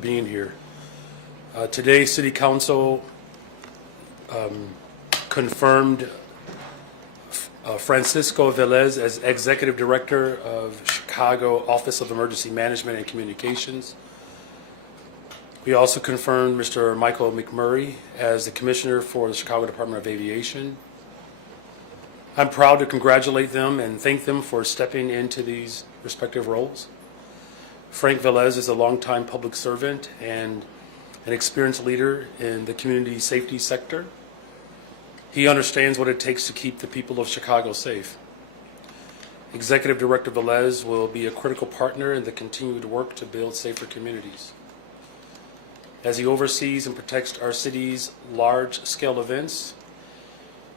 being here. Today, City Council confirmed Francisco Velez as Executive Director of Chicago Office of Emergency Management and Communications. We also confirmed Mr. Michael McMurray as the Commissioner for the Chicago Department of Aviation. I'm proud to congratulate them and thank them for stepping into these respective roles. Frank Velez is a longtime public servant and an experienced leader in the community safety sector. He understands what it takes to keep the people of Chicago safe. Executive Director Velez will be a critical partner in the continued work to build safer communities. As he oversees and protects our city's large-scale events,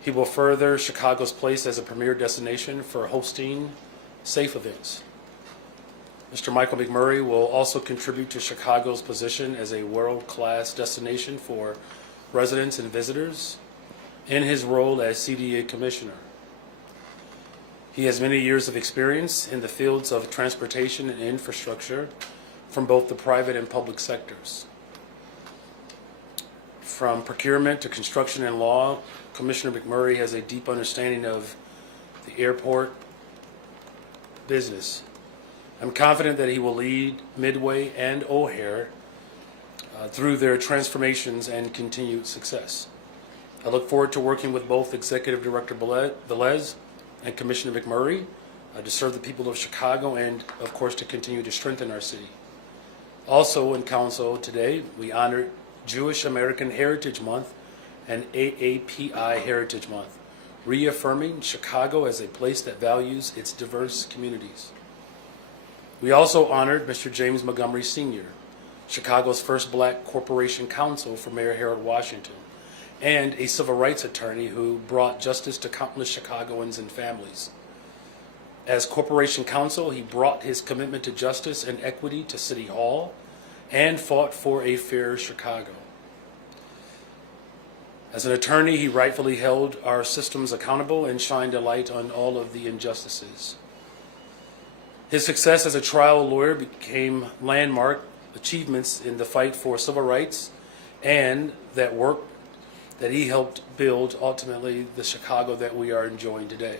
he will further Chicago's place as a premier destination for hosting safe events. Mr. Michael McMurray will also contribute to Chicago's position as a world-class destination for residents and visitors in his role as CDA Commissioner. He has many years of experience in the fields of transportation and infrastructure from both the private and public sectors. From procurement to construction and law, Commissioner McMurray has a deep understanding of the airport business. I'm confident that he will lead Midway and O'Hare through their transformations and continued success. I look forward to working with both Executive Director Velez and Commissioner McMurray to serve the people of Chicago and, of course, to continue to strengthen our city. Also in council today, we honored Jewish American Heritage Month and AAPI Heritage Month, reaffirming Chicago as a place that values its diverse communities. We also honored Mr. James Montgomery Sr., Chicago's first black corporation counsel for Mayor Harold Washington, and a civil rights attorney who brought justice to countless Chicagoans and families. As corporation counsel, he brought his commitment to justice and equity to City Hall and fought for a fair Chicago. As an attorney, he rightfully held our systems accountable and shined a light on all of the injustices. His success as a trial lawyer became landmark achievements in the fight for civil rights and that work that he helped build ultimately the Chicago that we are enjoying today.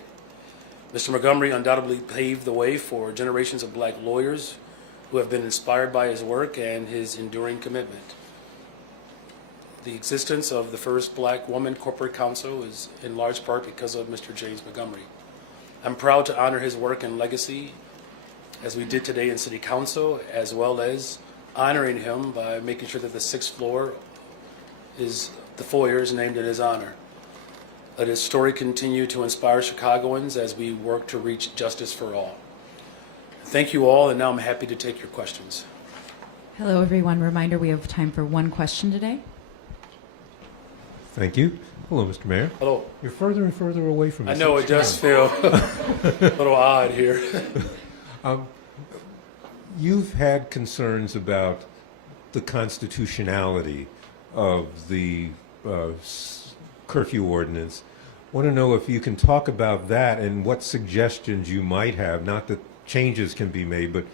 Mr. Montgomery undoubtedly paved the way for generations of black lawyers who have been inspired by his work and his enduring commitment. The existence of the first black woman corporate counsel is in large part because of Mr. James Montgomery. I'm proud to honor his work and legacy as we did today in City Council, as well as honoring him by making sure that the sixth floor the foyer is named in his honor. Let his story continue to inspire Chicagoans as we work to reach justice for all. Thank you all, and now I'm happy to take your questions. Hello, everyone. Reminder, we have time for one question today. Thank you. Hello, Mr. Mayor. Hello. You're further and further away from us. I know it does feel a little odd here. You've had concerns about the constitutionality of the curfew ordinance. I want to know if you can talk about that and what suggestions you might have, not that changes can be made, but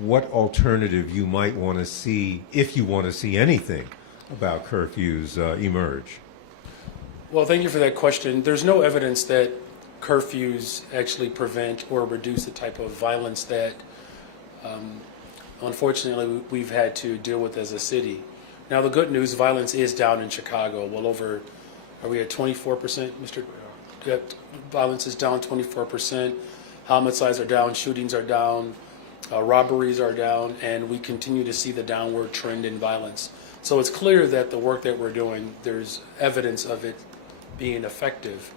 what alternative you might want to see, if you want to see anything about curfews emerge. Well, thank you for that question. There's no evidence that curfews actually prevent or reduce the type of violence that, unfortunately, we've had to deal with as a city. Now, the good news, violence is down in Chicago. Well over, are we at 24%, Mr.? Violence is down 24%. Homicides are down, shootings are down, robberies are down, and we continue to see the downward trend in violence. So it's clear that the work that we're doing, there's evidence of it being effective.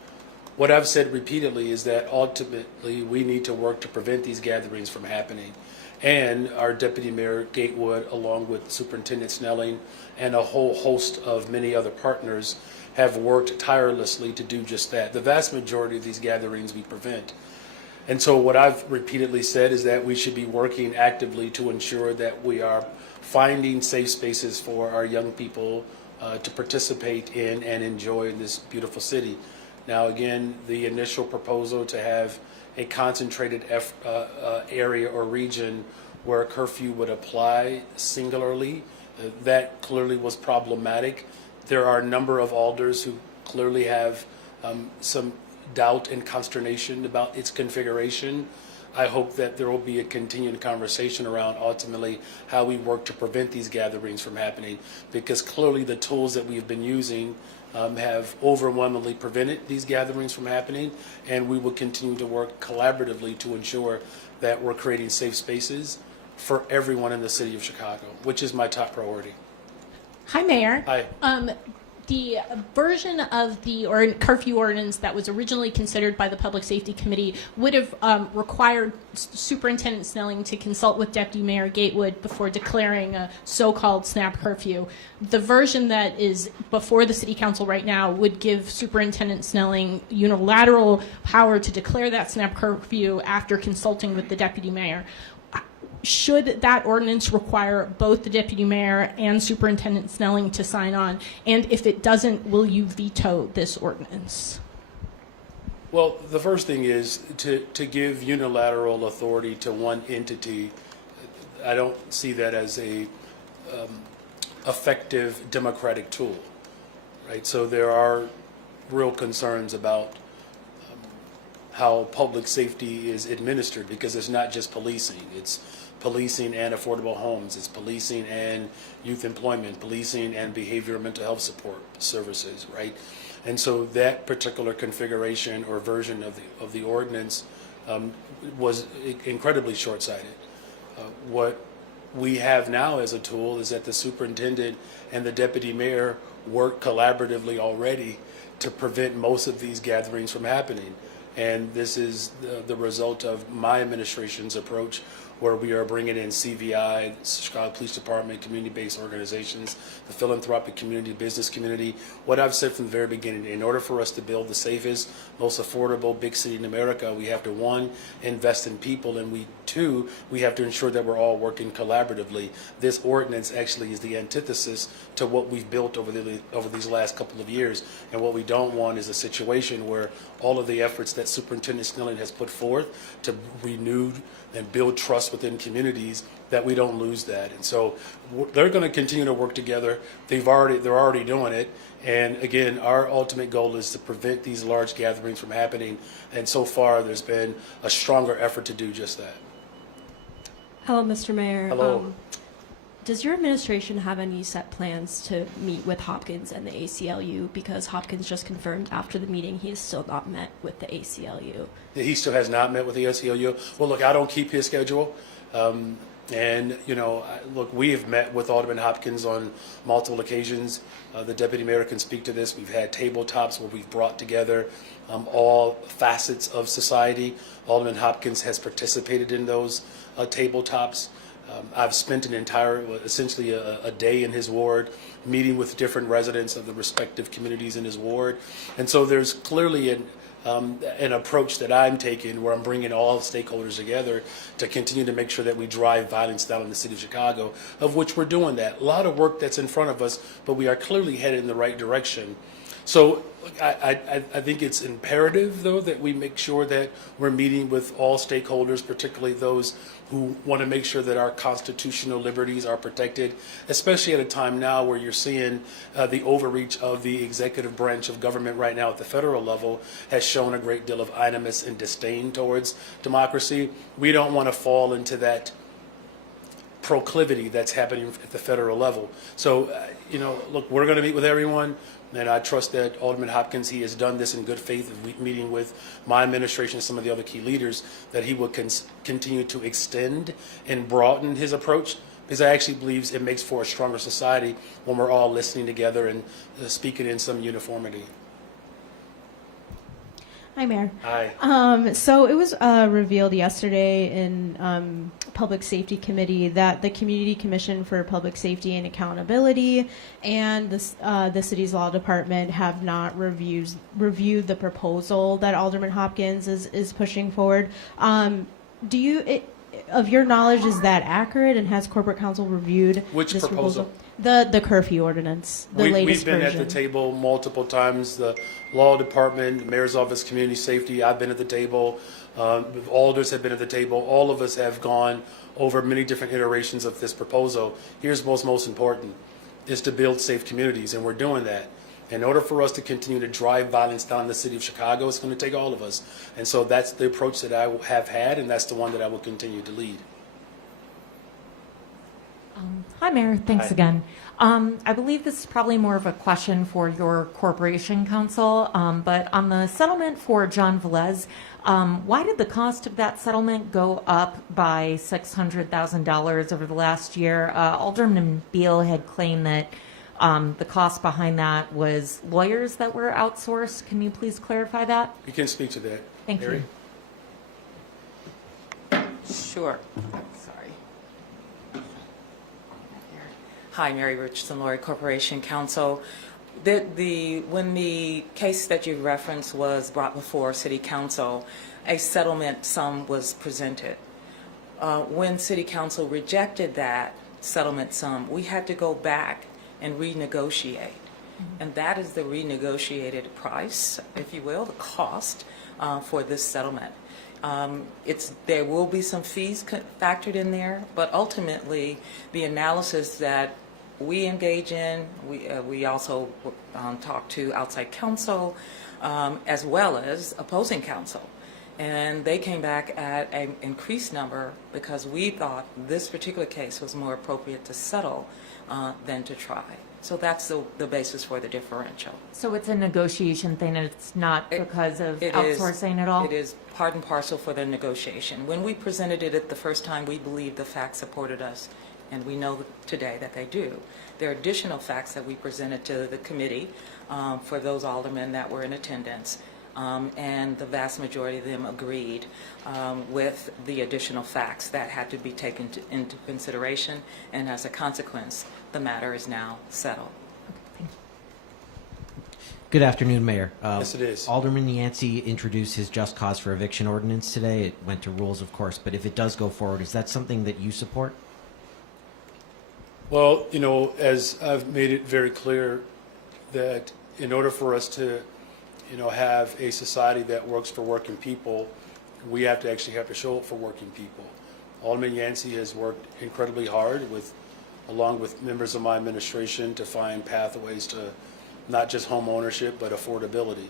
What I've said repeatedly is that ultimately we need to work to prevent these gatherings from happening. And our Deputy Mayor Gatewood, along with Superintendent Snelling and a whole host of many other partners, have worked tirelessly to do just that. The vast majority of these gatherings we prevent. And so what I've repeatedly said is that we should be working actively to ensure that we are finding safe spaces for our young people to participate in and enjoy in this beautiful city. Now, again, the initial proposal to have a concentrated area or region where a curfew would apply singularly That clearly was problematic. There are a number of alders who clearly have some doubt and consternation about its configuration. I hope that there will be a continued conversation around ultimately how we work to prevent these gatherings from happening, because clearly the tools that we've been using have overwhelmingly prevented these gatherings from happening, and we will continue to work collaboratively to ensure that we're creating safe spaces for everyone in the city of Chicago, which is my top priority. Hi, Mayor. Hi. The version of the curfew ordinance that was originally considered by the Public Safety Committee would have required Superintendent Snelling to consult with Deputy Mayor Gatewood before declaring a so-called snap curfew. The version that is before the City Council right now would give Superintendent Snelling unilateral power to declare that snap curfew after consulting with the Deputy Mayor. Should that ordinance require both the Deputy Mayor and Superintendent Snelling to sign on? And if it doesn't, will you veto this ordinance? Well, the first thing is to give unilateral authority to one entity. I don't see that as a effective democratic tool, right? So there are real concerns about how public safety is administered, because it's not just policing. It's policing and affordable homes. It's policing and youth employment, policing and behavioral and mental health support services, right? And so that particular configuration or version of the ordinance was incredibly short-sighted. What we have now as a tool is that the superintendent and the deputy mayor work collaboratively already to prevent most of these gatherings from happening. And this is the result of my administration's approach, where we are bringing in CVI, Chicago Police Department, community-based organizations, the philanthropic community, business community. What I've said from the very beginning, in order for us to build the safest, most affordable big city in America, we have to, one, invest in people, and two, we have to ensure that we're all working collaboratively. This ordinance actually is the antithesis to what we've built over these last couple of years. And what we don't want is a situation where all of the efforts that Superintendent Snelling has put forth to renew and build trust within communities, that we don't lose that. And so they're going to continue to work together. They're already doing it. And again, our ultimate goal is to prevent these large gatherings from happening. And so far, there's been a stronger effort to do just that. Hello, Mr. Mayor. Hello. Does your administration have any set plans to meet with Hopkins and the ACLU? Because Hopkins just confirmed after the meeting he has still not met with the ACLU. He still has not met with the ACLU. Well, look, I don't keep his schedule. And, you know, look, we have met with Alderman Hopkins on multiple occasions. The deputy mayor can speak to this. We've had tabletops where we've brought together all facets of society. Alderman Hopkins has participated in those tabletops. I've spent essentially a day in his ward, meeting with different residents of the respective communities in his ward. And so there's clearly an approach that I'm taking where I'm bringing all stakeholders together to continue to make sure that we drive violence down in the city of Chicago, of which we're doing that. A lot of work that's in front of us, but we are clearly headed in the right direction. So I think it's imperative, though, that we make sure that we're meeting with all stakeholders, particularly those who want to make sure that our constitutional liberties are protected, especially at a time now where you're seeing the overreach of the executive branch of government right now at the federal level has shown a great deal of animus and disdain towards democracy. We don't want to fall into that proclivity that's happening at the federal level. So, you know, look, we're going to meet with everyone. And I trust that Alderman Hopkins, he has done this in good faith, meeting with my administration and some of the other key leaders, that he will continue to extend and broaden his approach, because I actually believe it makes for a stronger society when we're all listening together and speaking in some uniformity. Hi, Mayor. Hi. So it was revealed yesterday in Public Safety Committee that the Community Commission for Public Safety and Accountability and the city's law department have not reviewed the proposal that Alderman Hopkins is pushing forward. Of your knowledge, is that accurate, and has corporate counsel reviewed Which this proposal? The curfew ordinance, the latest We've been version. at the table multiple times. The law department, the mayor's office, community safety. I've been at the table. Alders have been at the table. All of us have gone over many different iterations of this proposal, here's what's most important, is to build safe communities, and we're doing that. In order for us to continue to drive violence down the city of Chicago, it's going to take all of us. And so that's the approach that I have had, and that's the one that I will continue to lead. Hi, Mayor. Thanks Hi. again. I believe this is probably more of a question for your corporation counsel, but on the settlement for John Velez, why did the cost of that settlement go up by $600,000 over the last year? Alderman Beal had claimed that the cost behind that was lawyers that were outsourced. Can you please clarify that? You can speak to that. Thank Mary? you. Sure. Sorry. Hi, Mary Richardson, Laurie Corporation Counsel. When the case that you referenced was brought before City Council, a settlement sum was presented. When City Council rejected that settlement sum, we had to go back and renegotiate. And that is the renegotiated price, if you will, the cost for this settlement. There will be some fees factored in there, but ultimately the analysis that we engage in, we also talk to outside counsel as well as opposing counsel. And they came back at an increased number because we thought this particular case was more appropriate to settle than to try. So that's the basis for the differential. So it's a negotiation thing, and it's not because of It is- outsourcing at all? It is part and parcel for the negotiation. When we presented it at the first time, we believed the facts supported us, and we know today that they do. There are additional facts that we presented to the committee for those aldermen that were in attendance, and the vast majority of them agreed with the additional facts that had to be taken into consideration, and as a consequence, the matter is now settled. Good afternoon, Mayor. Yes, it is. Alderman Yancey introduced his just cause for eviction ordinance today. It went to rules, of course, but if it does go forward, is that something that you support? Well, you know, as I've made it very clear that in order for us to, you know, have a society that works for working people, we have to actually have to show up for working people. Alderman Yancey has worked incredibly hard along with members of my administration to find pathways to not just home ownership, but affordability.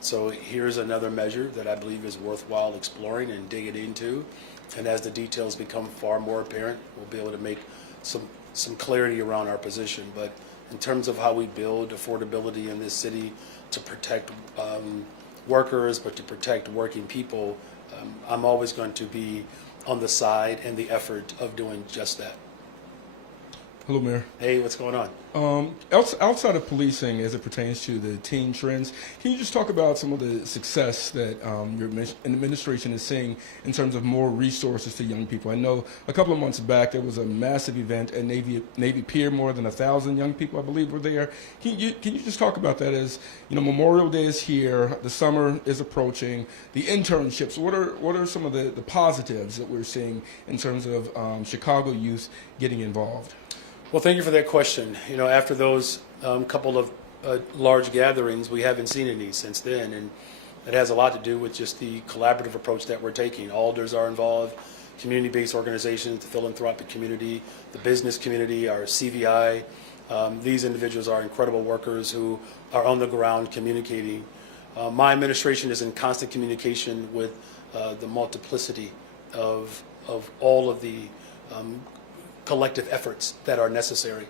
So here's another measure that I believe is worthwhile exploring and digging into. And as the details become far more apparent, we'll be able to make some clarity around our position. But in terms of how we build affordability in this city to protect workers, but to protect working people, I'm always going to be on the side and the effort of doing just that. Hello, Mayor. Hey, what's going on? Outside of policing, as it pertains to the teen trends, can you just talk about some of the success that your administration is seeing in terms of more resources to young people? I know a couple of months back there was a massive event at Navy Pier. More than 1,000 young people, I believe, were there. Can you just talk about that? As you know, Memorial Day is here, the summer is approaching, the internships. What are some of the positives that we're seeing in terms of Chicago youth getting involved? Well, thank you for that question. You know, after those couple of large gatherings, we haven't seen any since then, and it has a lot to do with just the collaborative approach that we're taking. Alders are involved, community-based organizations, the philanthropic community, the business community, our CVI. These individuals are incredible workers who are on the ground communicating. My administration is in constant communication with the multiplicity of all of the collective efforts that are necessary.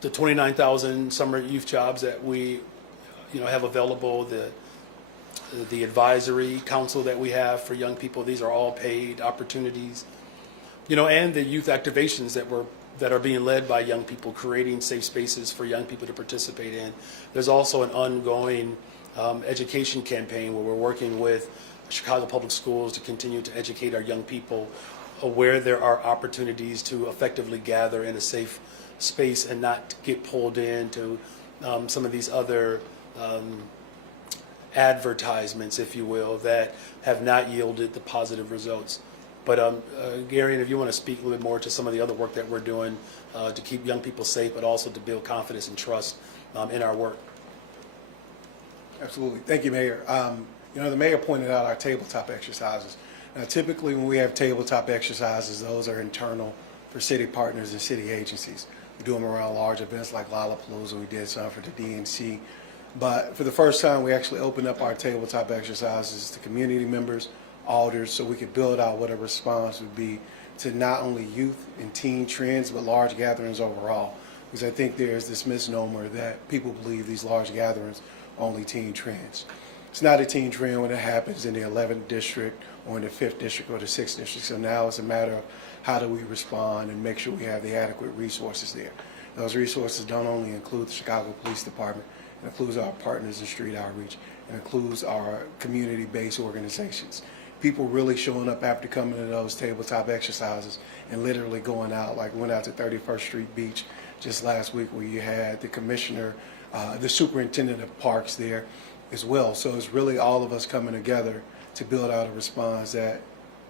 The 29,000 summer youth jobs that we, you know, have available, the advisory council that we have for young people, these are all paid opportunities. You know, and the youth activations that are being led by young people, creating safe spaces for young people to participate in. There's also an ongoing education campaign where we're working with Chicago Public Schools to continue to educate our young people where there are opportunities to effectively gather in a safe space and not get pulled into some of these other advertisements, if you will, that have not yielded the positive results. But Gary, if you want to speak a little bit more to some of the other work that we're doing to keep young people safe, but also to build confidence and trust in our work. Absolutely. Thank you, Mayor. You know, the mayor pointed out our tabletop exercises. Now, typically when we have tabletop exercises, those are internal for city partners and city agencies. We do them around large events like Lollapalooza. We did some for the DNC. But for the first time, we actually opened up our tabletop exercises to community members, alders, so we could build out what a response would be to not only youth and teen trends, but large gatherings overall. Because I think there's this misnomer that people believe these large gatherings are only teen trends. It's not a teen trend when it happens in the 11th district or in the 5th district or the 6th district. So now it's a matter of how do we respond and make sure we have the adequate resources there. Those resources don't only include the Chicago Police Department, it includes our partners in street outreach, it includes our community-based organizations. People really showing up after coming to those tabletop exercises and literally going out, like went out to 31st Street Beach just last week where you had the commissioner, the superintendent of parks there as well. So it's really all of us coming together to build out a response that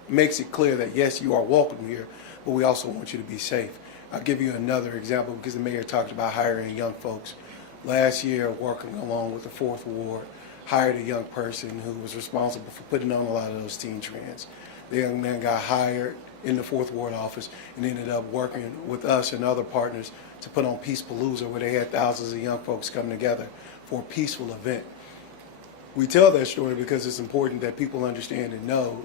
makes it clear that yes, you are welcome here, but we also want you to be safe. I'll give you another example because the mayor talked about hiring young folks. Last year, working along with the 4th Ward, hired a young person who was responsible for putting on a lot of those teen trends. The young man got hired in the 4th Ward office and ended up working with us and other partners to put on Peacepalooza, where they had thousands of young folks come together for a peaceful event. We tell that story because it's important that people understand and know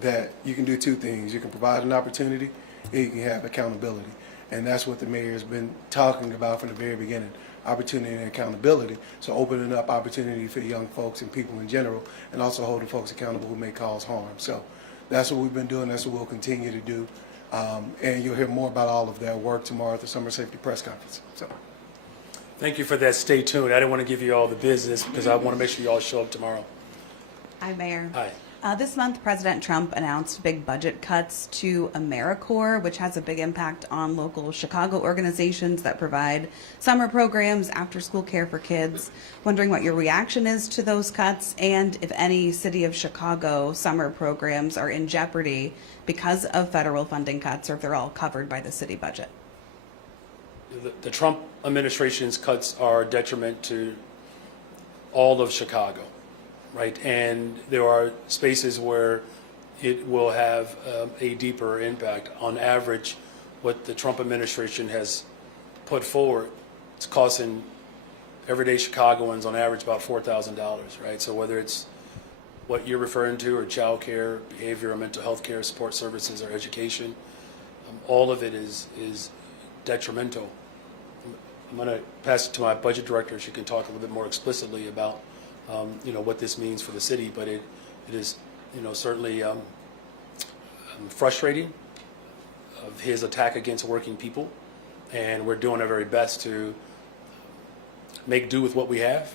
that you can do two things. You can provide an opportunity and you can have accountability. And that's what the mayor has been talking about from the very beginning. Opportunity and accountability. So opening up opportunity for young folks and people in general, and also holding folks accountable who may cause harm. So that's what we've been doing. That's what we'll continue to do. And you'll hear more about all of that work tomorrow at the Summer Safety Press Conference. So. Thank you for that. Stay tuned. I didn't want to give you all the business because I want to make sure you all show up tomorrow. Hi, Mayor. Hi. This month, President Trump announced big budget cuts to AmeriCorps, which has a big impact on local Chicago organizations that provide summer programs, after-school care for kids. Wondering what your reaction is to those cuts, and if any City of Chicago summer programs are in jeopardy because of federal funding cuts, or if they're all covered by the city budget. The Trump administration's cuts are a detriment to all of Chicago. Right, and there are spaces where it will have a deeper impact. On average, what the Trump administration has put forward, it's costing everyday Chicagoans on average about $4,000, right? So whether it's what you're referring to, or child care, behavioral, mental health care, support services, or education, all of it is detrimental. I'm going to pass it to my budget director. She can talk a little bit more explicitly about what this means for the city, but it is, certainly frustrating of his attack against working people, and we're doing our very best to make do with what we have,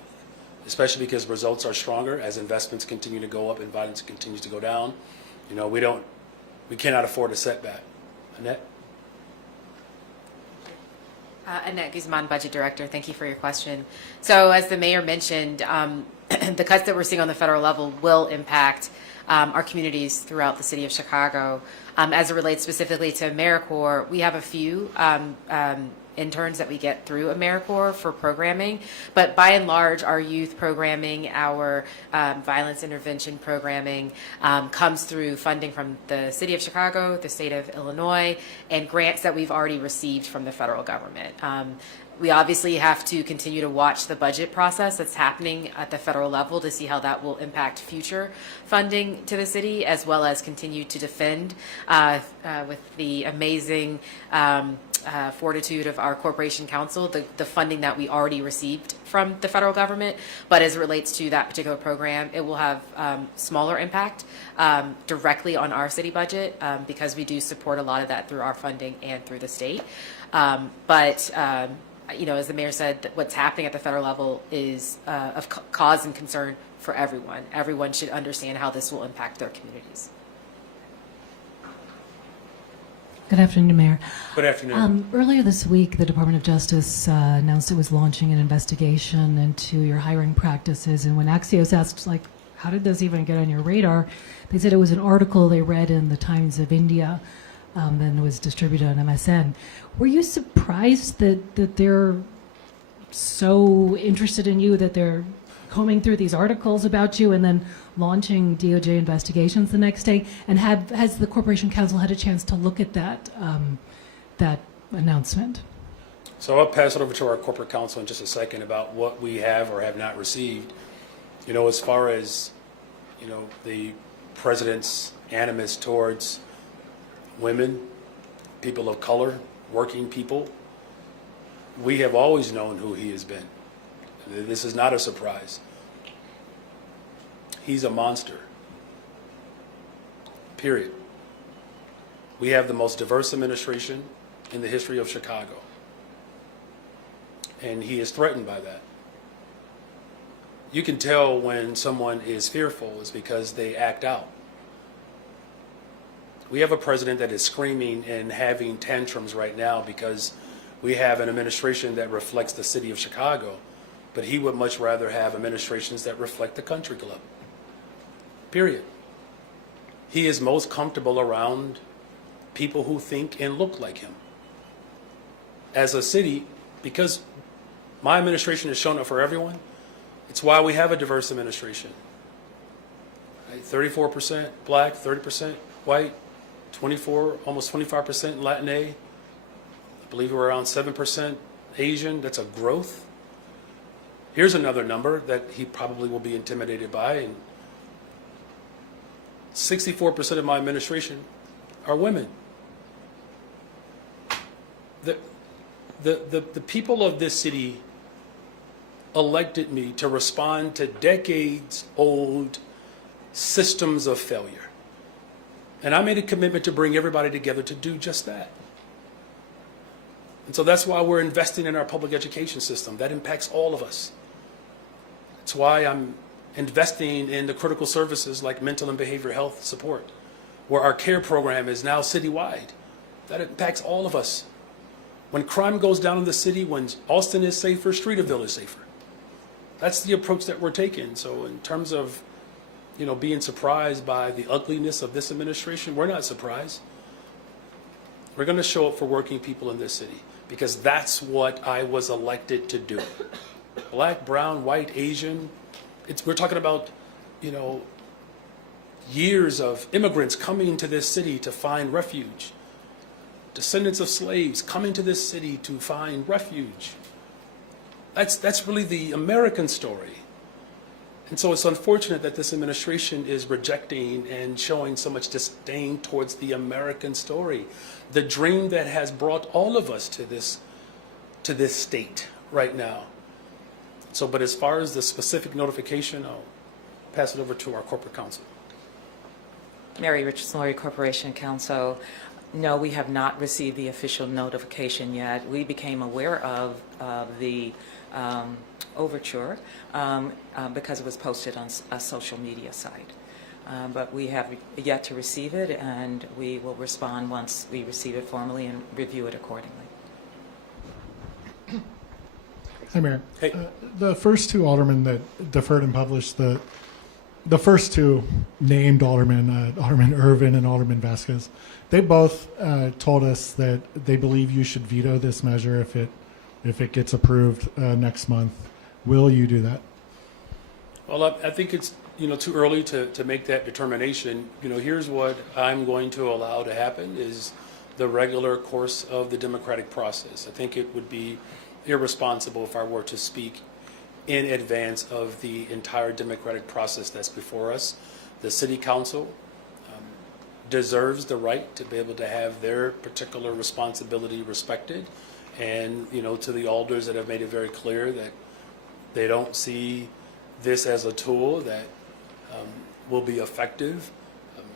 especially because results are stronger as investments continue to go up and violence continues to go down. We cannot afford a setback. Annette? Annette Guzman, Budget Director. Thank you for your question. So as the mayor mentioned, the cuts that we're seeing on the federal level will impact our communities throughout the city of Chicago. As it relates specifically to AmeriCorps, we have a few interns that we get through AmeriCorps for programming, but by and large, our youth programming, our violence intervention programming comes through funding from the city of Chicago, the state of Illinois, and grants that we've already received from the federal government. We obviously have to continue to watch the budget process that's happening at the federal level to see how that will impact future funding to the city, as well as continue to defend with the amazing fortitude of our corporation council, the funding that we already received from the federal government. But as it relates to that particular program, it will have smaller impact directly on our city budget because we do support a lot of that through our funding and through the state. As the mayor said, what's happening at the federal level is of cause and concern for everyone. Everyone should understand how this will impact their communities. Good afternoon, Mayor. Good afternoon. Earlier this week, the Department of Justice announced it was launching an investigation into your hiring practices. And when Axios asked, how did this even get on your radar, they said it was an article they read in the Times of India, then was distributed on MSN. Were you surprised that they're so interested in you, that they're combing through these articles about you and then launching DOJ investigations the next day? And has the Corporation Council had a chance to look at that announcement? So I'll pass it over to our corporate counsel in just a second about what we have or have not received. You know, as far as, you know, the president's animus towards women, people of color, working people, we have always known who he has been. This is not a surprise. He's a monster. Period. We have the most diverse administration in the history of Chicago. And he is threatened by that. You can tell when someone is fearful is because they act out. We have a president that is screaming and having tantrums right now because we have an administration that reflects the city of Chicago, but he would much rather have administrations that reflect the country club. Period. He is most comfortable around people who think and look like him. As a city, because my administration has shown up for everyone, it's why we have a diverse administration. Right? 34% black, 30% white, 24, almost 25% Latinx. I believe we're around 7% Asian. That's a growth. Here's another number that he probably will be intimidated by. And 64% of my administration are women. The people of this city elected me to respond to decades-old systems of failure. And I made a commitment to bring everybody together to do just that. And so that's why we're investing in our public education system. That impacts all of us. It's why I'm investing in the critical services like mental and behavioral health support, where our care program is now citywide. That impacts all of us. When crime goes down in the city, when Austin is safer, Streeterville is safer. That's the approach that we're taking. So in terms of, you know, being surprised by the ugliness of this administration, we're not surprised. We're going to show up for working people in this city because that's what I was elected to do. Black, brown, white, Asian. We're talking about, you know, years of immigrants coming to this city to find refuge. Descendants of slaves coming to this city to find refuge. That's really the American story. And so it's unfortunate that this administration is rejecting and showing so much disdain towards the American story, the dream that has brought all of us to this state right now. So, but as far as the specific notification, I'll pass it over to our corporate counsel. Mary Richardson Laurie Corporation Counsel. No, we have not received the official notification yet. We became aware of the overture because it was posted on a social media site. But we have yet to receive it, and we will respond once we receive it formally and review it accordingly. Hi, Mayor. Hey. The first two aldermen that deferred and published, the first two named aldermen, Alderman Irvin and Alderman Vasquez, they both told us that they believe you should veto this measure if it gets approved next month. Will you do that? Well, I think it's, you know, too early to make that determination. You know, here's what I'm going to allow to happen is the regular course of the democratic process. I think it would be irresponsible if I were to speak in advance of the entire democratic process that's before us. The city council deserves the right to be able to have their particular responsibility respected. And, you know, to the alders that have made it very clear that they don't see this as a tool that will be effective,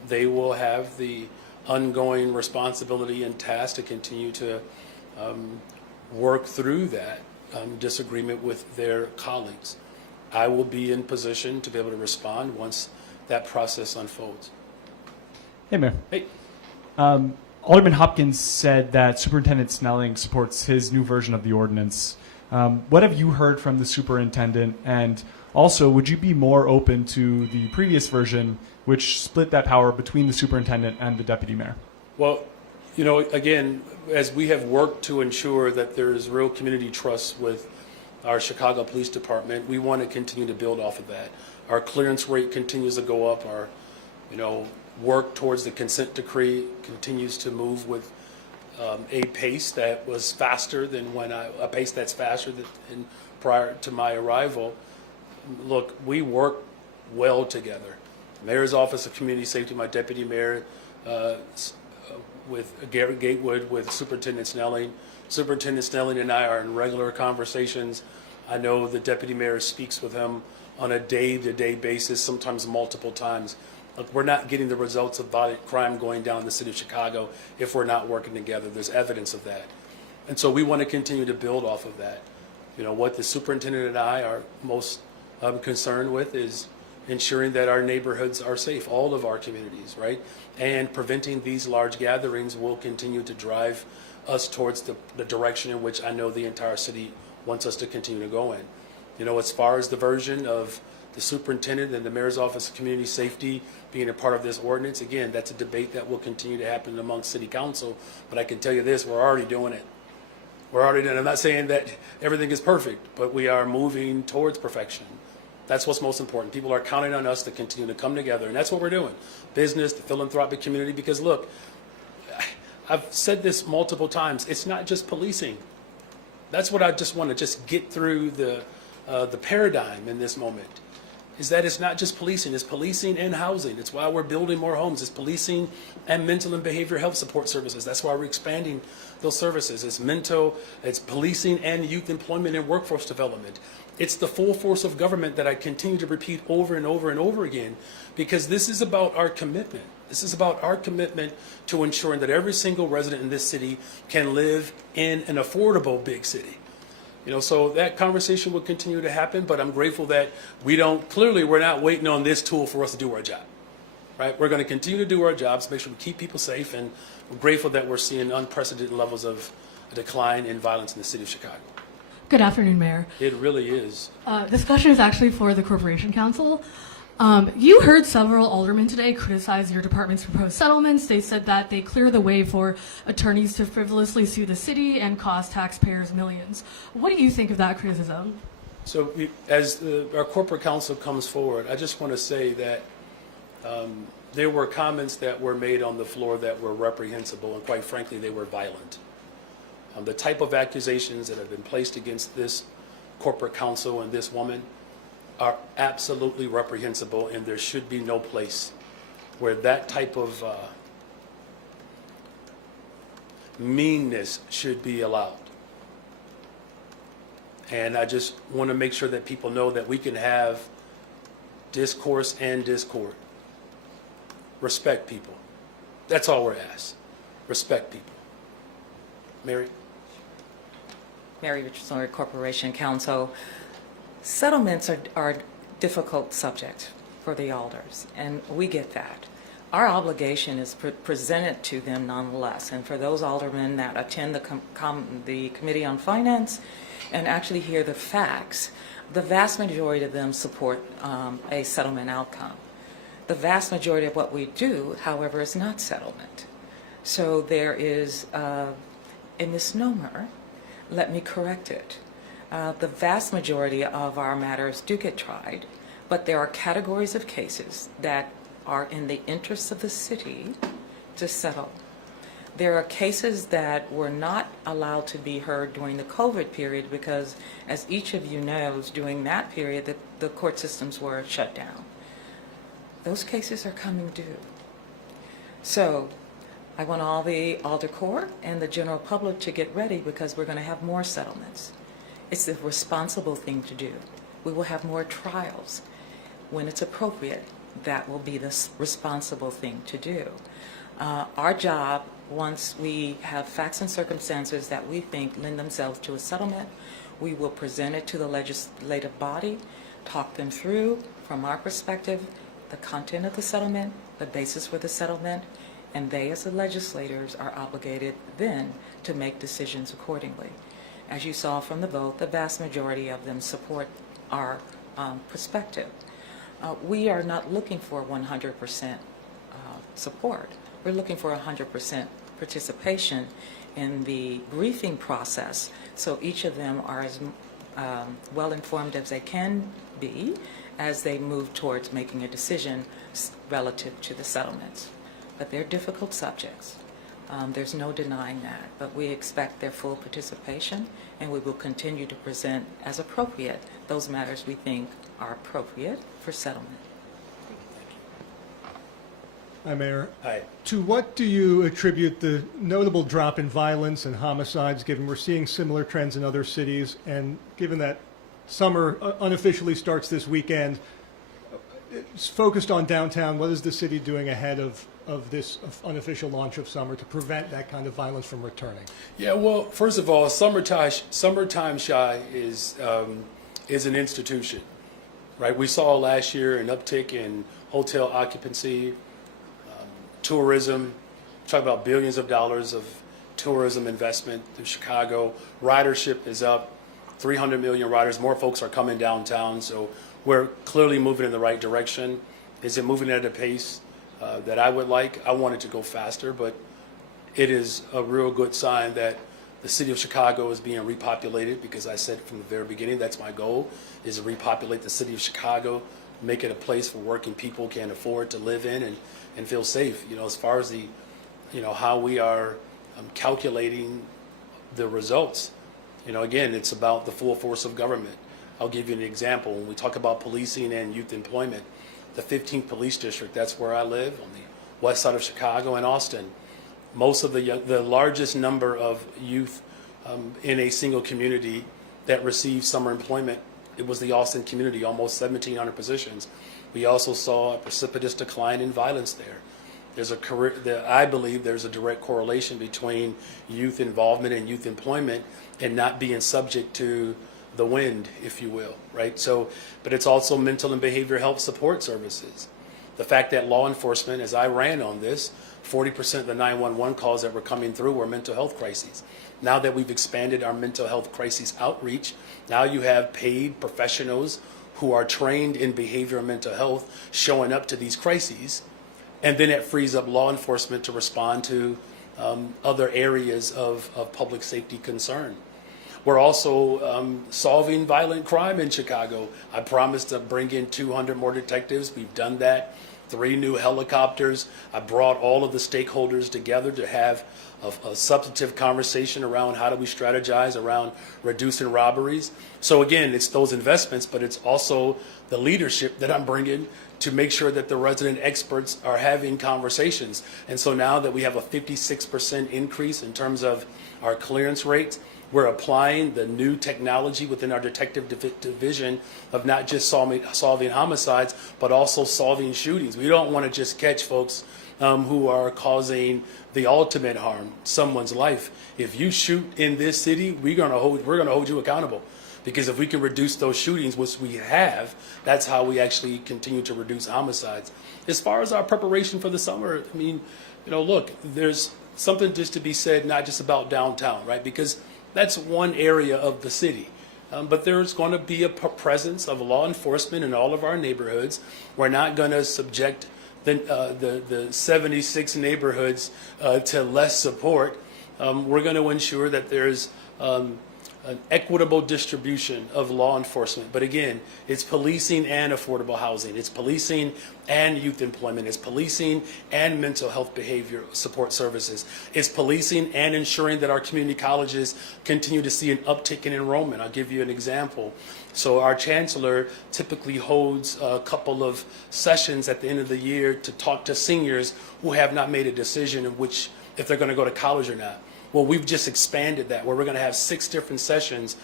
they will have the ongoing responsibility and task to continue to work through that disagreement with their colleagues. I will be in position to be able to respond once that process unfolds. Hey, Mayor. Hey. Alderman Hopkins said that Superintendent Snelling supports his new version of the ordinance. What have you heard from the superintendent? And also, would you be more open to the previous version, which split that power between the superintendent and the deputy mayor? Well, you know, again, as we have worked to ensure that there is real community trust with our Chicago Police Department, we want to continue to build off of that. Our clearance rate continues to go up. Our, work towards the consent decree continues to move with a pace that was faster than a pace that's faster than prior to my arrival. Look, we work well together. Mayor's Office of Community Safety, my deputy mayor, with Garrett Gatewood, with Superintendent Snelling. Superintendent Snelling and I are in regular conversations. I know the deputy mayor speaks with him on a day-to-day basis, sometimes multiple times. Look, we're not getting the results of violent crime going down in the city of Chicago if we're not working together. There's evidence of that. And so we want to continue to build off of that. What the superintendent and I are most concerned with is ensuring that our neighborhoods are safe, all of our communities, right? And preventing these large gatherings will continue to drive us towards the direction in which I know the entire city wants us to continue to go in. As far as the version of the superintendent and the mayor's office of community safety being a part of this ordinance, again, that's a debate that will continue to happen amongst city council. But I can tell you this, we're already doing it. We're already doing it. I'm not saying that everything is perfect, but we are moving towards perfection. That's what's most important. People are counting on us to continue to come together, and that's what we're doing. Business, the philanthropic community, because look, I've said this multiple times, it's not just policing. That's what I just want to just get through the paradigm in this moment, is that it's not just policing, it's policing and housing. It's why we're building more homes. It's policing and mental and behavioral health support services. That's why we're expanding those services. It's policing and youth employment and workforce development. It's the full force of government that I continue to repeat over and over and over again, because this is about our commitment. This is about our commitment to ensuring that every single resident in this city can live in an affordable big city. So that conversation will continue to happen, but I'm grateful that we're not waiting on this tool for us to do our job, right? We're going to continue to do our jobs, make sure we keep people safe, and we're grateful that we're seeing unprecedented levels of decline in violence in the city of Chicago. Good afternoon, Mayor. It really is. This question is actually for the Corporation Council. You heard several aldermen today criticize your department's proposed settlements. They said that they clear the way for attorneys to frivolously sue the city and cost taxpayers millions. What do you think of that criticism? So as our corporate counsel comes forward, I just want to say that there were comments that were made on the floor that were reprehensible, and quite frankly, they were violent. The type of accusations that have been placed against this corporate counsel and this woman are absolutely reprehensible, and there should be no place where that type of meanness should be allowed. And I just want to make sure that people know that we can have discourse and discord. Respect people. That's all we're asked. Respect people. Mary? Mary Richardson, Corporation Counsel. Settlements are a difficult subject for the alders, and we get that. Our obligation is presented to them nonetheless, and for those aldermen that attend the Committee on Finance and actually hear the facts, the vast majority of them support a settlement outcome. The vast majority of what we do, however, is not settlement. So there is a misnomer. Let me correct it. The vast majority of our matters do get tried, but there are categories of cases that are in the interests of the city to settle. There are cases that were not allowed to be heard during the COVID period because, as each of you knows, during that period, the court systems were shut down. Those cases are coming due. So I want all the alder corps and the general public to get ready, because we're going to have more settlements. It's the responsible thing to do. We will have more trials. When it's appropriate, that will be the responsible thing to do. Our job, once we have facts and circumstances that we think lend themselves to a settlement, we will present it to the legislative body, talk them through, from our perspective, the content of the settlement, the basis for the settlement, and they, as the legislators, are obligated then to make decisions accordingly. As you saw from the vote, the vast majority of them support our perspective. We are not looking for 100% support. We're looking for 100% participation in the briefing process, so each of them are well-informed as they can be as they move towards making a decision relative to the settlements. But they're difficult subjects. There's no denying that, but we expect their full participation, and we will continue to present as appropriate those matters we think are appropriate for settlement. Hi, Mayor. Hi. To what do you attribute the notable drop in violence and homicides, given we're seeing similar trends in other cities, and given that summer unofficially starts this weekend, it's focused on downtown, what is the city doing ahead of this unofficial launch of summer to prevent that kind of violence from returning? Yeah, well, first of all, Summertime Shy is an institution, right? We saw last year an uptick in hotel occupancy, tourism. Talk about billions of dollars of tourism investment through Chicago. Ridership is up, 300 million riders. More folks are coming downtown, so we're clearly moving in the right direction. Is it moving at a pace that I would like? I want it to go faster, but it is a real good sign that the city of Chicago is being repopulated, because I said from the very beginning, that's my goal, is to repopulate the city of Chicago, make it a place where working people can afford to live in and feel safe. You know, as far as the, you know, how we are calculating the results, you know, again, it's about the full force of government. I'll give you an example. When we talk about policing and youth employment, the 15th Police District, that's where I live, on the west side of Chicago and Austin. Most of the largest number of youth in a single community that received summer employment, it was the Austin community, almost 1,700 positions. We also saw a precipitous decline in violence there. There's I believe there's a direct correlation between youth involvement and youth employment and not being subject to the wind, if you will, right? So, but it's also mental and behavioral health support services. The fact that law enforcement, as I ran on this, 40% of the 911 calls that were coming through were mental health crises. Now that we've expanded our mental health crisis outreach, now you have paid professionals who are trained in behavioral and mental health showing up to these crises, and then it frees up law enforcement to respond to other areas of public safety concern. We're also solving violent crime in Chicago. I promised to bring in 200 more detectives. We've done that. 3 new helicopters. I brought all of the stakeholders together to have a substantive conversation around how do we strategize around reducing robberies. So again, it's those investments, but it's also the leadership that I'm bringing to make sure that the resident experts are having conversations. And so now that we have a 56% increase in terms of our clearance rates, we're applying the new technology within our detective division of not just solving homicides, but also solving shootings. We don't want to just catch folks who are causing the ultimate harm, someone's life. If you shoot in this city, we're gonna hold you accountable. Because if we can reduce those shootings, which we have, that's how we actually continue to reduce homicides. As far as our preparation for the summer, I mean, you know, look, there's something just to be said, not just about downtown, right? Because that's one area of the city. But there's going to be a presence of law enforcement in all of our neighborhoods. We're not going to subject the 76 neighborhoods to less support. We're going to ensure that there's an equitable distribution of law enforcement. But again, it's policing and affordable housing. It's policing and youth employment. It's policing and mental health behavior support services. It's policing and ensuring that our community colleges continue to see an uptick in enrollment. I'll give you an example. So our chancellor typically holds a couple of sessions at the end of the year to talk to seniors who have not made a decision in which if they're going to go to college or not. Well, we've just expanded that, where we're going to have 6 different sessions.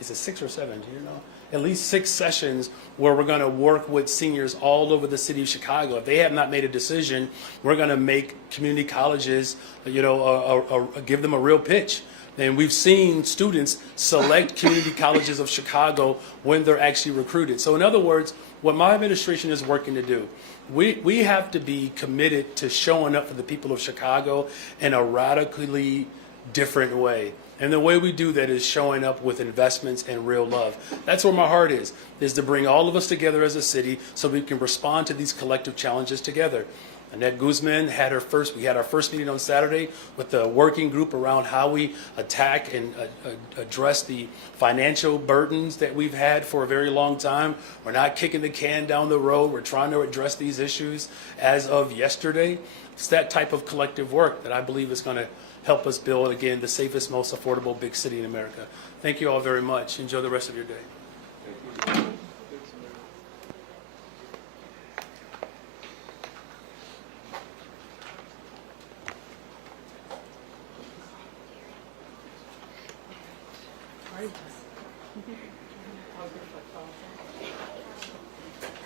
Is it 6 or 7? Do you know? At least 6 sessions where we're going to work with seniors all over the city of Chicago. If they have not made a decision, we're going to make community colleges, you know, give them a real pitch. And we've seen students select community colleges of Chicago when they're actually recruited. So in other words, what my administration is working to do, we have to be committed to showing up for the people of Chicago in a radically different way. And the way we do that is showing up with investments and real love. That's where my heart is to bring all of us together as a city so we can respond to these collective challenges together. Annette Guzman we had our first meeting on Saturday with the working group around how we attack and address the financial burdens that we've had for a very long time. We're not kicking the can down the road. We're trying to address these issues as of yesterday. It's that type of collective work that I believe is going to help us build, again, the safest, most affordable big city in America. Thank you all very much. Enjoy the rest of your day.